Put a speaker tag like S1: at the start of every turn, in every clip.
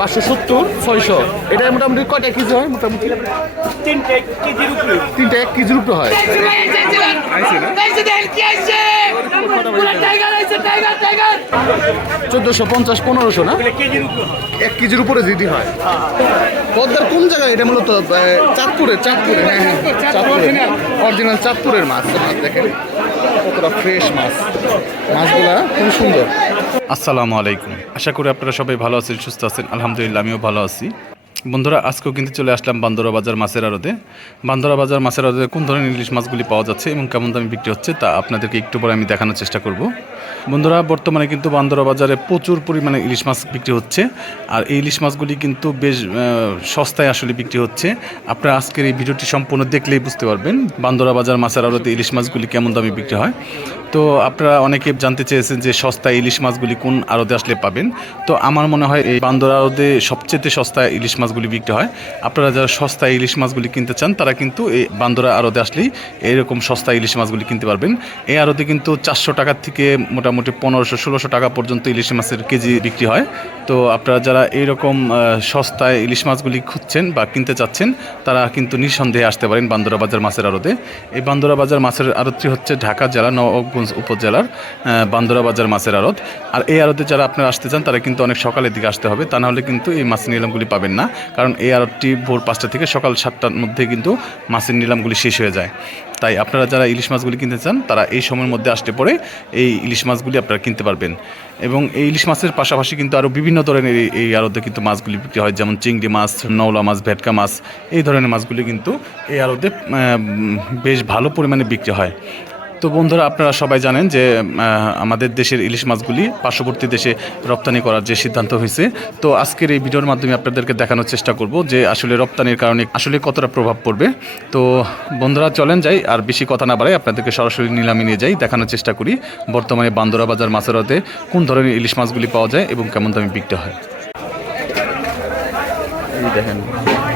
S1: পাঁচশো সত্তর ছয়শো। এটা মোটামুটি কয়টা কেজি হয়? মোটামুটি।
S2: তিনটে কেজির উপরে
S1: তিনটা এক কেজির উপরে হয়। চোদ্দোশো পঞ্চাশ পনেরোশো না?
S2: এটা কেজির উপরে হয়।
S1: এক কেজির উপরে যদি হয়। পদ্মার কোন জায়গায়? এটা মূলত আহ, চাঁদপুরে চাঁদপুরে হ্যাঁ হ্যাঁ চাঁদপুরে। অরিজিনাল চাঁদপুরের মাছ মাছ দেখেন। কতটা ফ্রেশ মাছ। মাছগুলা খুব সুন্দর।
S3: আসসালামু আলাইকুম। আশা করি আপনারা সবাই ভালো আছেন সুস্থ আছেন। আলহামদুলিল্লাহ আমিও ভালো আছি। বন্ধুরা, আজকেও কিন্তু চলে আসলাম বান্দরা বাজার মাছের আড়তে। বান্দরা বাজার মাছের আড়তে কোন ধরনের ইলিশ মাছগুলি পাওয়া যাচ্ছে এবং কেমন দামে বিক্রি হচ্ছে তা আপনাদেরকে একটু পরে আমি দেখানোর চেষ্টা করব। বন্ধুরা, বর্তমানে কিন্তু বান্দরা বাজারে প্রচুর পরিমাণে ইলিশ মাছ বিক্রি হচ্ছে আর এই ইলিশ মাছগুলি কিন্তু বেশ সস্তায় আসলে বিক্রি হচ্ছে। আপনারা আজকের এই ভিডিওটি সম্পূর্ণ দেখলেই বুঝতে পারবেন বান্দরা বাজার মাছের আড়তে ইলিশ মাছগুলি কেমন দামে বিক্রি হয়। তো আপনারা অনেকে জানতে চেয়েছেন যে সস্তা ইলিশ মাছগুলি কোন আড়তে আসলে পাবেন। তো আমার মনে হয় এই বান্দরা আড়তে সবচেয়ে সস্তা ইলিশ মাছগুলি বিক্রি হয়। আপনারা যারা সস্তা ইলিশ মাছগুলি কিনতে চান, তারা কিন্তু এই বান্দরা আড়তে আসলেই এইরকম সস্তা ইলিশ মাছগুলি কিনতে পারবেন। এই আড়তে কিন্তু চারশো টাকার থেকে মোটামুটি পনেরোশো, ষোলোশো টাকা পর্যন্ত ইলিশ মাছের কেজি বিক্রি হয়। তো আপনারা যারা এইরকম সস্তায় ইলিশ মাছগুলি খুঁজছেন বা কিনতে চাচ্ছেন, তারা কিন্তু নিঃসন্দেহে আসতে পারেন বান্দরা বাজার মাছের আড়তে। এই বান্দরা বাজার মাছের আড়তটি হচ্ছে ঢাকা জেলা নবাবগঞ্জ উপজেলার বান্দরা বাজার মাছের আড়ত। আর এই আড়তে যারা আপনারা আসতে চান, তারা কিন্তু অনেক সকালের দিকে আসতে হবে। তা নাহলে কিন্তু এই মাছের নিলামগুলি পাবেন না। কারণ এই আড়তটি ভোর পাঁচটা থেকে সকাল সাতটার মধ্যে কিন্তু মাছের নিলামগুলি শেষ হয়ে যায়। তাই আপনারা যারা ইলিশ মাছগুলি কিনতে চান, তারা এই সময়ের মধ্যে আসতে পরে এই ইলিশ মাছগুলি আপনারা কিনতে পারবেন। এবং এই ইলিশ মাছের পাশাপাশি কিন্তু আরও বিভিন্ন ধরনের এই- আড়তে কিন্তু মাছগুলি বিক্রি হয়, যেমন চিংড়ি মাছ, নওলা মাছ, ভেটকা মাছ, এই ধরনের মাছগুলি কিন্তু এই আড়তে বেশ ভালো পরিমাণে বিক্রি হয়। তো বন্ধুরা আপনারা সবাই জানেন যে আমাদের দেশের ইলিশ মাছগুলি পার্শ্ববর্তী দেশে রপ্তানি করার যে সিদ্ধান্ত হয়েছে। তো আজকের এই ভিডিওর মাধ্যমে আপনাদেরকে দেখানোর চেষ্টা করব যে আসলে রপ্তানির কারণে আসলে কতটা প্রভাব পড়বে। তো বন্ধুরা চলেন যাই আর বেশি কথা না বাড়াই আপনাদেরকে সরাসরি নিলামে নিয়ে যাই দেখানোর চেষ্টা করি বর্তমানে বান্দরা বাজার মাছেরাতে কোন ধরনের ইলিশ মাছগুলি পাওয়া যায় এবং কেমন দামে বিক্রি হয়।
S1: দেখেন।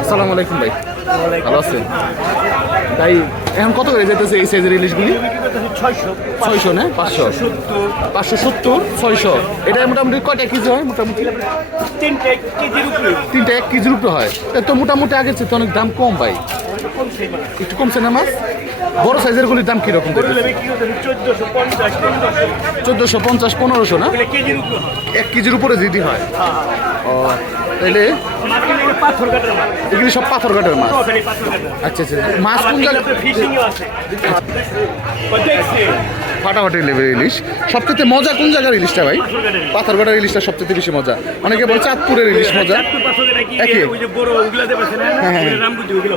S1: আসসালামু আলাইকুম ভাই। ভালো আছেন? তাই এখন কত করে যেতেছে এই সাইজের ইলিশগুলি?
S2: ছয়শো
S1: না? পাঁচশো। পাঁচশো সত্তর ছয়শো। এটা মোটামুটি কয়টা কেজি হয়? মোটামুটি?
S2: তিনটে
S1: এক কেজির উপরে। হয়। তা মোটামুটি আগের চেয়ে তো অনেক দাম কম ভাই। একটু কমছে না মাছ? বড় সাইজের গুলির দাম কীরকম
S2: চোদ্দশো পঞ্চাশ পনেরোশো।
S1: না?
S2: হয়।
S1: এক কেজির উপরে যদি হয়। ও তাইলে
S2: মাটি লেগে পাথর কাটার মাছ।
S1: এগুলি সব পাথর কাটার মাছ।
S2: কাটার
S1: আচ্ছা আচ্ছা। মাছ কোন ফাটাফাটি লেভেল ইলিশ। সবচেয়ে মজা কোন জায়গার ইলিশটা ভাই? পাথরঘাটার ইলিশটা সবচেয়ে বেশি মজা। অনেকে বলে চাঁদপুরের ইলিশ মজা।
S2: কাটা কি
S1: একই। হ্যাঁ, হ্যাঁ।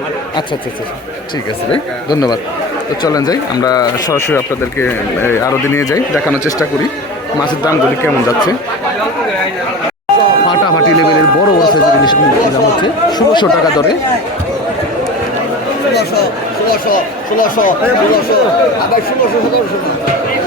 S2: ভালো।
S1: আচ্ছা আচ্ছা আচ্ছা ঠিক আছে ভাই ধন্যবাদ। তো চলেন যাই আমরা সরাসরি আপনাদেরকে এই, আরও দিন নিয়ে যাই দেখানোর চেষ্টা করি। মাছের দামগুলি কেমন যাচ্ছে? ফাটাফাটি লেভেলের বড় বড় সাইজের ইলিশগুলি দাম হচ্ছে ষোলোশো টাকা দরে
S4: ষোলোশো ষোলোশো ষোলোশো ষোলোশো আবার ষোলোশো সতেরোশো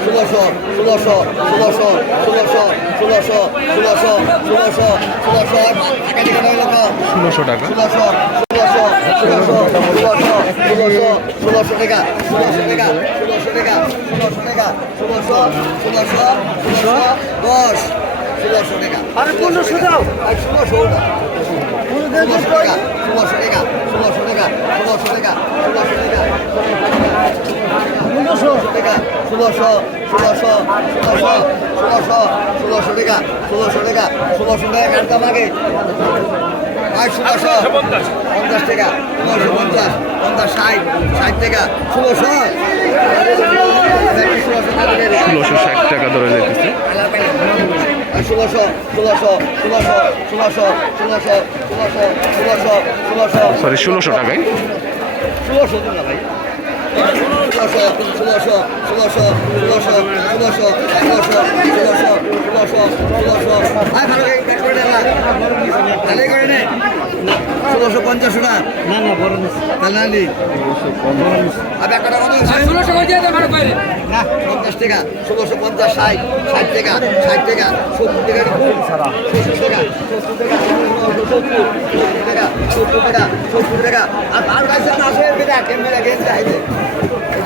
S4: ষোলোশো ষোলোশো ষোলোশো ষোলোশো ষোলোশো ষোলোশো ষোলোশো ষোলোশো টাকা দিকে নয় লক্ষ
S1: ষোলোশো টাকা
S4: ষোলোশো ষোলোশো ষোলোশো ষোলোশো ষোলোশো ষোলোশো টাকা ষোলোশো টাকা ষোলোশো টাকা ষোলোশো টাকা ষোলোশো ষোলোশো ষোলোশো দশ ষোলোশো টাকা। আরে পনেরোশো দাও। আর ষোলোশো ষোলোশো টাকা ষোলোশো টাকা ষোলোশো টাকা ষোলোশো টাকা ষোলোশো টাকা। ষোলোশো টাকা ষোলোশো ষোলোশো ষোলোশো ষোলোশো ষোলোশো টাকা ষোলোশো টাকা ষোলোশো টাকা কাটতাম আগে? আর ষোলোশো পঞ্চাশ টাকা ষোলোশো পঞ্চাশ পঞ্চাশ ষাট ষাট টাকা ষোলোশো।
S1: ষোলোশো ষাট টাকা দরে যেতেছে
S4: ষোলোশো ষোলোশো ষোলোশো ষোলোশো ষোলোশো ষোলোশো ষোলোশো ষোলোশো
S1: সরি ষোলোশো টাকায়
S4: ষোলোশো টাকা ভাই ষোলোশো ষোলোশো ষোলোশো ষোলোশো ষোলোশো ষোলোশো ষোলোশো ষোলোশো ষোলোশো আয় ভালো কাট করে নে ষোলোশো পঞ্চাশ না না না বড় তাহলে না আর একটা কত ষোলোশো না পঞ্চাশ টাকা ষোলোশো পঞ্চাশ ষাট ষাট টাকা ষাট টাকা সত্তর টাকা সত্তর টাকা সত্তর টাকা সত্তর টাকা সত্তর টাকা সত্তর টাকা আর আর কাছে আসে বেটা ক্যামেরা গেছে চাইছে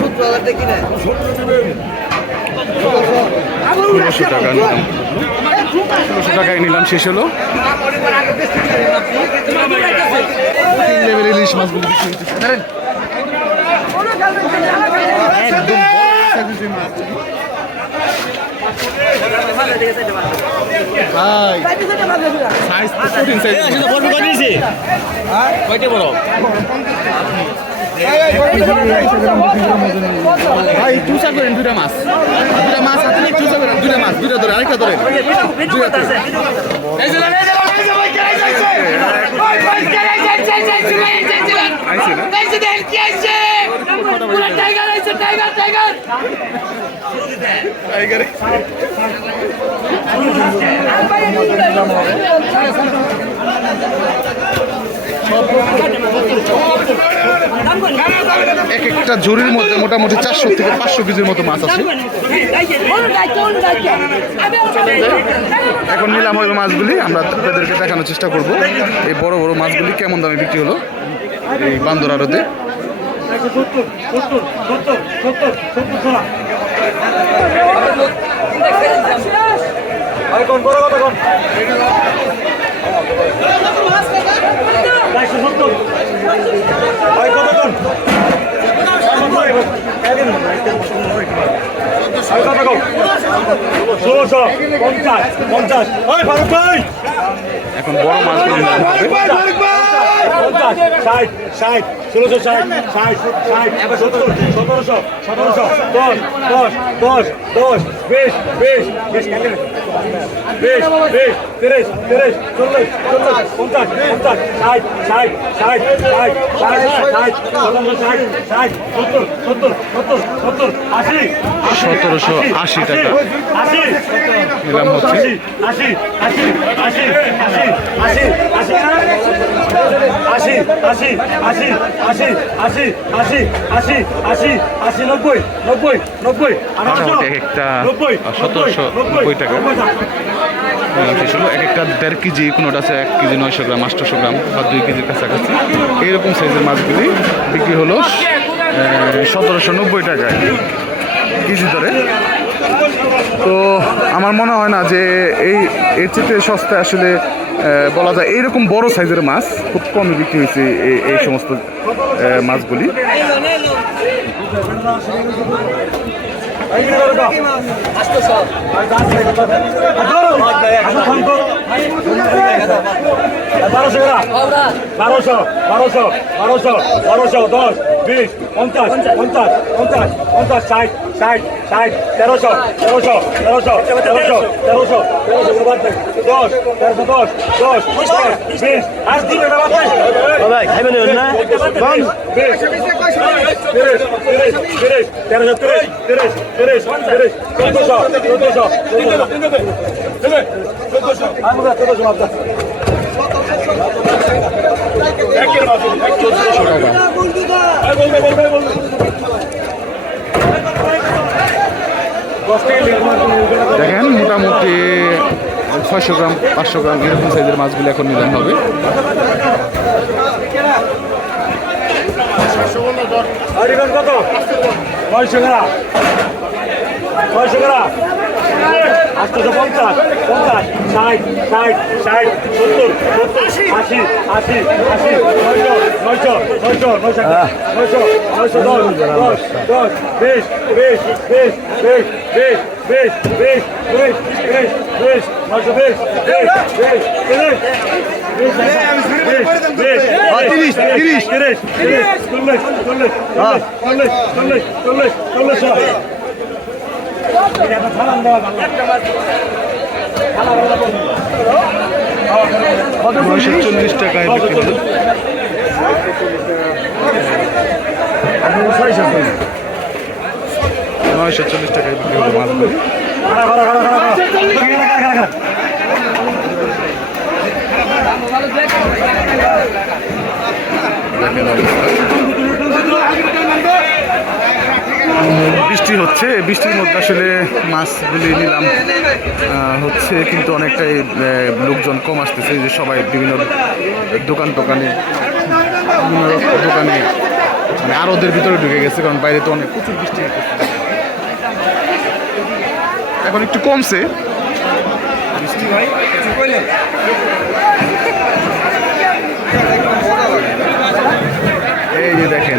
S4: সূত্র
S3: টাকা নিলাম ষোলোশো টাকায় নিলাম শেষ হলো।
S1: লেভেলের ইলিশ মাছগুলো বিক্রি হচ্ছে একদম ভাই বড়? ভাই চুষা করেন দুটা মাছ দুটা মাছ হাতে নিয়ে চুষা করেন দুটা মাছ দুটা ধরে আরেকটা ধরেন টাইগারে এক একটা ঝুড়ির মধ্যে মোটামুটি চারশো থেকে পাঁচশো কেজির মতো মাছ আছে এখন নিলাম হলো মাছগুলি আমরা তাদেরকে দেখানোর চেষ্টা করব এই বড় বড় মাছগুলি কেমন দামে বিক্রি হলো এই বান্দর আড়তে
S2: ষোলোশো পঞ্চাশ পঞ্চাশ বাইশশো সত্তর। কতক্ষণ
S3: এখন বড়
S2: পঞ্চাশ ষাট ষাট ষোলোশো ষাট ষাট ষাট সত্তর সতেরোশো সতেরোশো দশ দশ দশ দশ। বিশ বিশ বিশ বিশ বিশ তিরিশ তিরিশ চল্লিশ চল্লিশ পঞ্চাশ পঞ্চাশ। ষাট ষাট ষাট ষাট ষাট ষাট সতেরোশো ষাট ষাট সত্তর।
S3: সতেরোশো আশি টাকা নিলাম হচ্ছে
S2: আশি আশি আশি আশি আশি আশি আশি আশি আশি নব্বই নব্বই নব্বই
S3: মোটামুটি এক একটা, সতেরোশো নব্বই টাকা। এক একটা দেড় কেজি কোনোটা আছে এক কেজি নয়শো গ্রাম আটশোশো গ্রাম বা দুই কেজির কাছাকাছি এইরকম সাইজের মাছগুলি বিক্রি হলো সতেরোশো নব্বই টাকায় কেজি দরে। তো আমার মনে হয় না যে এই, এর চেয়ে সস্তায় আসলে বলা যায় এইরকম বড় সাইজের মাছ খুব কম বিক্রি হয়েছে এই এই সমস্ত মাছগুলি।
S2: বারোশো বারোশো বারোশো বারোশো বারোশো দশ বিশ পঞ্চাশ পঞ্চাশ পঞ্চাশ পঞ্চাশ ষাট ষাট ষাট তেরোশো তেরোশো তেরোশো তেরোশো তেরোশো তেরোশো। দশ তেরোশো দশ দশ বিশ আর দিন ভাই খাইবেন না বিশ তিরিশ তিরিশ তিরিশ তেরোশো তিরিশ তিরিশ তিরিশ তিরিশ চোদ্দশো চোদ্দশো চোদ্দশো। চোদ্দশো
S3: চোদ্দোশো টাকা দেখেন, মোটামুটি ছয়শো গ্রাম, পাঁচশো গ্রাম এরকম সাইজের মাছগুলি এখন নিলাম হবে।
S2: কত? ছয়শো গ্রাম। ছয়শো গ্রা আটশোশো পঞ্চাশ পঞ্চাশ ষাট ষাট ষাট সত্তর সত্তর আশি আশি আশি নয়শো নয়শো নয়শো নয়শো নয়শো নয়শো দশ দশ দশ বিশ বিশ বিশ বিশ বিশ বিশ বিশ বিশ বিশ বিশ নয়শো বিশ বিশ বিশ তিরিশ তিরিশ তিরিশ তিরিশ তিরিশ চল্লিশ চল্লিশ চল্লিশ চল্লিশ চল্লিশ চল্লিশ চল্লিশ
S3: নয়শো চল্লিশ টাকায় বিক্রি হলো নয়শো চল্লিশ টাকায় বৃষ্টি হচ্ছে। বৃষ্টির মধ্যে আসলে মাছগুলি নিলাম হচ্ছে কিন্তু অনেকটাই লোকজন কম আসতেছে। যে সবাই বিভিন্ন দোকান দোকানে, বিভিন্ন দোকানে মানে আরোদের ভিতরে ঢুকে গেছে, কারণ বাইরে তো অনেক প্রচুর বৃষ্টি এখন একটু কমছে। বৃষ্টি এই যে দেখেন।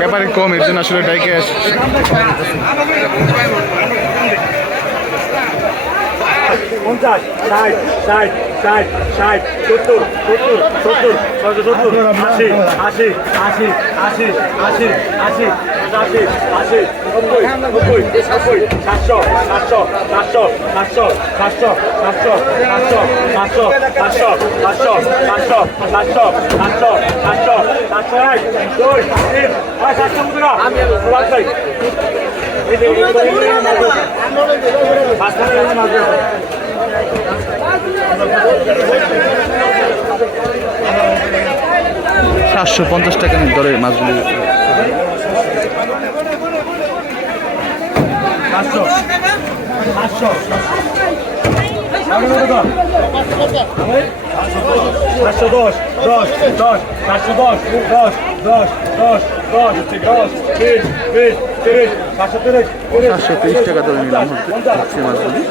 S2: ব্যাপার
S3: কম এর জন্য আসলে ডাইকে আস।
S2: পঞ্চাশ ষাট ষাট। ষাট ষাট সত্তর সত্তর সত্তর ছয়শো সত্তর আশি আশি আশি আশি আশি আশি আশি আশি নব্বই নব্বই নব্বই সাতশো সাতশো সাতশো সাতশো সাতশো সাতশো সাতশো সাতশো সাতশো সাতশো সাতশো সাতশো সাতশো সাতশো এক দুই তিন পাঁচ সাতশো মুদ্রা যে মাঝখানে মাঝখানে
S3: সাতশো পঞ্চাশ টাকা দরে মাছগুলি। সাতশো তিরিশ টাকা দরে নিলাম হচ্ছে মাছগুলি।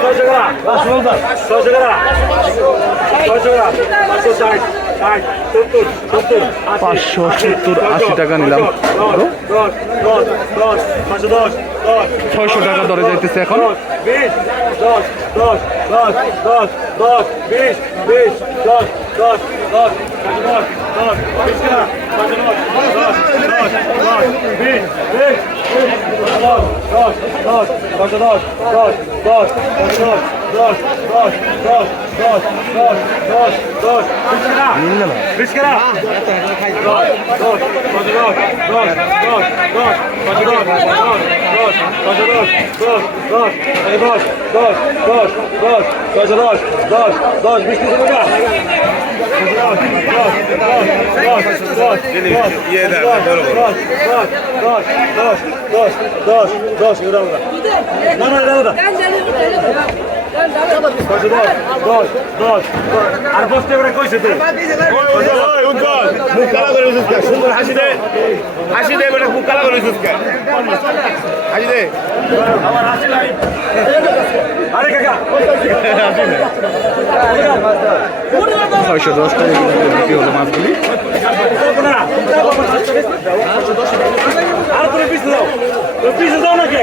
S2: Só jogar! Só jogar! Passou tarde! Tarde! Todos!
S3: পাঁচশো সত্তর আশি টাকা নিলাম। ছয়শো টাকা দরে যাইতেছে এখন।
S2: দশ বিশ দশ দশ দশ দশ দশ বিশ বিশ দশ দশ দশ পাঁচশো দশ দশ বিশ টাকা পাঁচশো দশ দশ দশ দশ বিশ বিশ দশ দশ দশ পাঁচশো দশ দশ দশ পাঁচশো দশ দশ দশ দশ দশ দশ দশ দশ বিশ টাকা বিশ টাকা দশ দশ পাঁচশো দশ দশ দশ দশ পাঁচশো দশ দশ দশ পাঁচশো দশ দশ দশ দশ দশ দশ দশ দশ দশ দশ দশ বিশ কিছু টাকা দশ দশ দশ দশ দশ ইয়ে দশ দশ দশ দশ দশ দশ দশ দশ এগুলো না না দাদা দাদা দশ দশ দশ আর বসতে করে কইছে তুই
S5: মুখ কালা করে দিছিস কে? সুন্দর হাসি দে হাসি দে বেটা মুখ কালা করে দিছিস কে? হাসি দে
S2: আরে কাকা
S3: ছয়শো দশ টাকা কিন্তু বিক্রি হলো মাছগুলি
S2: না আর করে পিছু দাও পিছু দাও নাকি আরে বন্ধ দাও আরে এটা তো লাগে দাও দাও আই কত কোন কত ভাই কো ছয়শো ছয়শো টাকা আই ছয়শো টাকা আই ছয়শো ছয়শো ছয়শো ছয়শো ছয়শো ছয়শো ছয়শো ছয়শো ভাই কোনো দশ দশ আর বসতে করে কইছে মুখ কালা করে সুন্দর হাসি দে হাসি দে। বেটা মুখ দে আমার হাসি ছয়শো দশ টাকা বিক্রি হলো মাছগুলি। আর করে পিছিয়ে দাও পিছিয়ে দাও নাকি?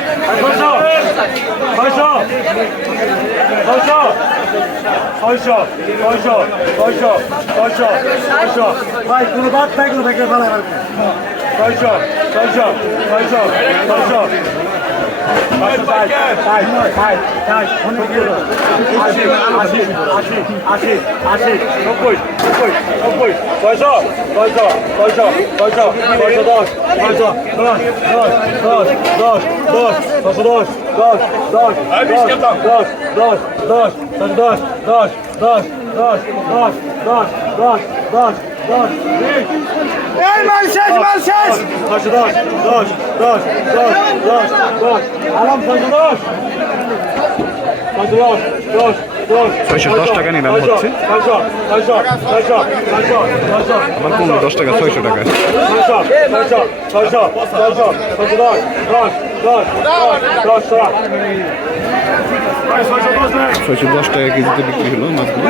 S2: ভাই কোনো বাদ নাই কোনো থেকে ভালো ছয়শো ছয়শো ছয়শো ছয়শো। দশ দশ দশ দশ দশ দশ দশ দশ দশ দশ দশ
S3: Ey Manşes, Manşes! Taşı
S2: taş, taş, taş, taş, taş,
S3: taş. Alam taşı taş! ছয়শো দশ
S2: টাকা নিলাম হচ্ছে আমার কমলো দশ টাকা ছয়শো টাকা
S3: ছয়শো দশ টাকা কেজিতে বিক্রি হলো মাছগুলো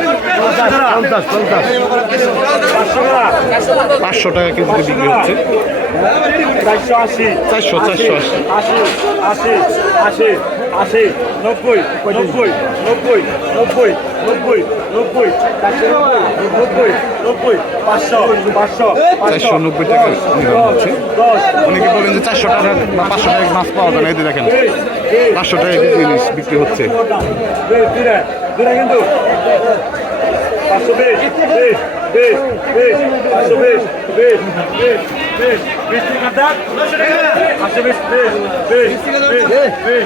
S2: পাঁচশো টাকা
S3: কেজিতে বিক্রি হচ্ছে
S2: চারশো আশি
S3: চারশো চারশো আশি
S2: আশি আশি আশি নব্বই নব্বই নব্বই নব্বই নব্বই নব্বই নব্বই নব্বই পাঁচশো পাঁচশো
S3: চারশো নব্বই টাকা অনেকে বলেন যে চারশো টাকা বা পাঁচশো টাকা মাছ পাওয়া যায় না দেখেন পাঁচশো টাকা ইলিশ বিক্রি হচ্ছে।
S2: পাঁচশো বিশ বিশ বিশ বিশ পাঁচশো বিশ বিশ বিশ বিশ বিশ টাকা পাঁচশো বিশ বিশ বিশ বিশ বিশ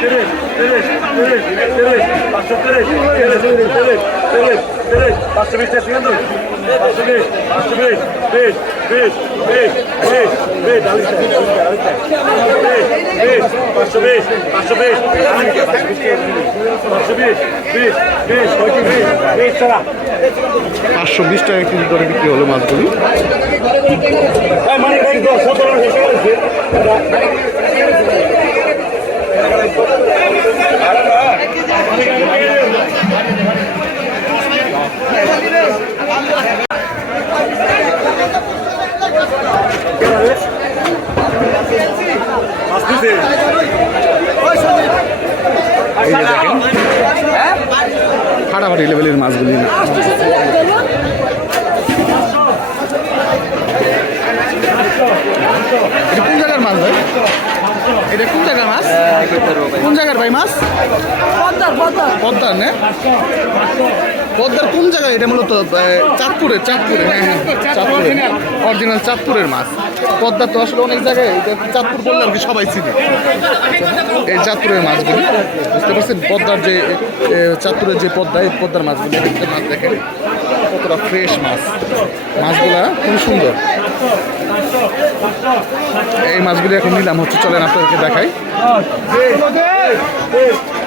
S2: তিরিশ তিরিশ তিরিশ তিরিশ পাঁচশো তিরিশ তিরিশ তিরিশ তিরিশ তিরিশ পাঁচশো বিশ কিন্তু পাঁচশো বিশ পাঁচশো বিশ বিশ বিশ বিশ বিশ বিশ আলিশ বিশ বিশ পাঁচশো বিশ পাঁচশো বিশ। পাঁচশো বিশ বিশ বিশ বিশ টাকা।
S3: পাঁচশো বিশ টাকা কেজি দরে বিক্রি হলো মাছগুলি।
S2: মানে সতেরো
S3: এই ফাটাফাটি লেভেলের মাছগুলি। এটা কোন জায়গার মাছ ভাই? এটা কোন জায়গার মাছ? কোন জায়গার ভাই মাছ? পদ্মার না? পদ্মার কোন জায়গায়? এটা মূলত চাঁদপুরের চাঁদপুরের হ্যাঁ হ্যাঁ চাঁদপুরের। অরিজিনাল চাঁদপুরের মাছ। পদ্মার তো আসলে অনেক জায়গায় চাঁদপুর বললে আর কি সবাই চিনে। এই চাঁদপুরের মাছগুলি, বুঝতে পারছেন? পদ্মার যে চাঁদপুরের যে পদ্মা, এই পদ্মার মাছগুলি একটা মাছ দেখেন, কতটা ফ্রেশ মাছ। মাছগুলা খুব সুন্দর। এই মাছগুলি এখন নিলাম, হচ্ছে চলেন আপনাদেরকে দেখাই।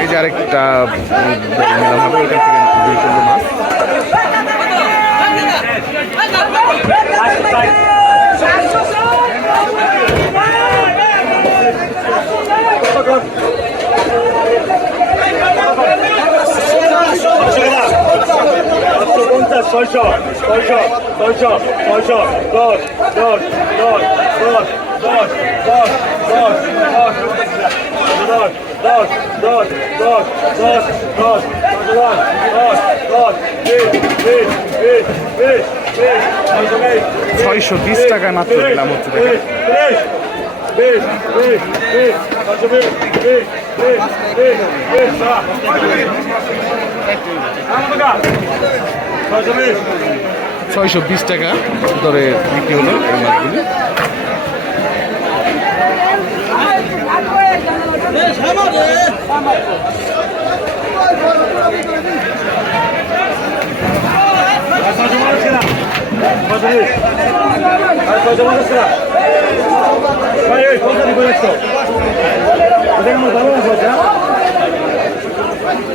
S3: এই যে আরেকটা নিলাম হবে ওইখান থেকে দুই কিলো মাছ
S2: পাঁচশো পঞ্চাশ ছয়শো ছয়শো ছয়শো ছয়শো দশ দশ দশ দশ দশ দশ দশ দশ দশ দশ দশ দশ দশ দশ দশ দশ বিশ বিশ বিশ বিশ বিশ
S3: ছয়শো বিশ টাকায় মাত্র দিলাম হচ্ছে দেখেন।
S2: ছয়শো বিশ
S3: টাকা দরে বিক্রি হলো এই মাছগুলি।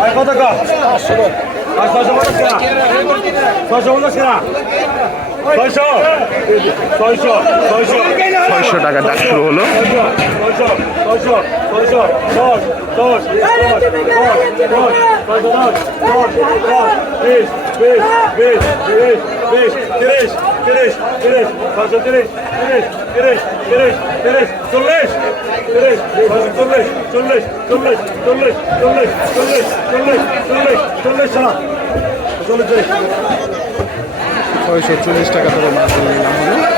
S2: কত টাকা ছয়শো পঞ্চাশ কেনা ছয়শো পঞ্চাশ কেনা ছয়শো ছয়শো ছয়শো
S3: ছয়শো টাকা ডাক শুরু হলো
S2: ছয়শো ছয়শো ছয়শো দশ দশ বিশ বিশ বিশ বিশ বিশ তিরিশ তিরিশ তিরিশ ছয়শো তিরিশ তিরিশ তিরিশ তিরিশ তিরিশ, চল্লিশ তিরিশ, চল্লিশ চল্লিশ চল্লিশ চল্লিশ চল্লিশ চল্লিশ চল্লিশ চল্লিশ চল্লিশ চল্লিশ
S3: ছয়শো চল্লিশ টাকা ধরে মাছ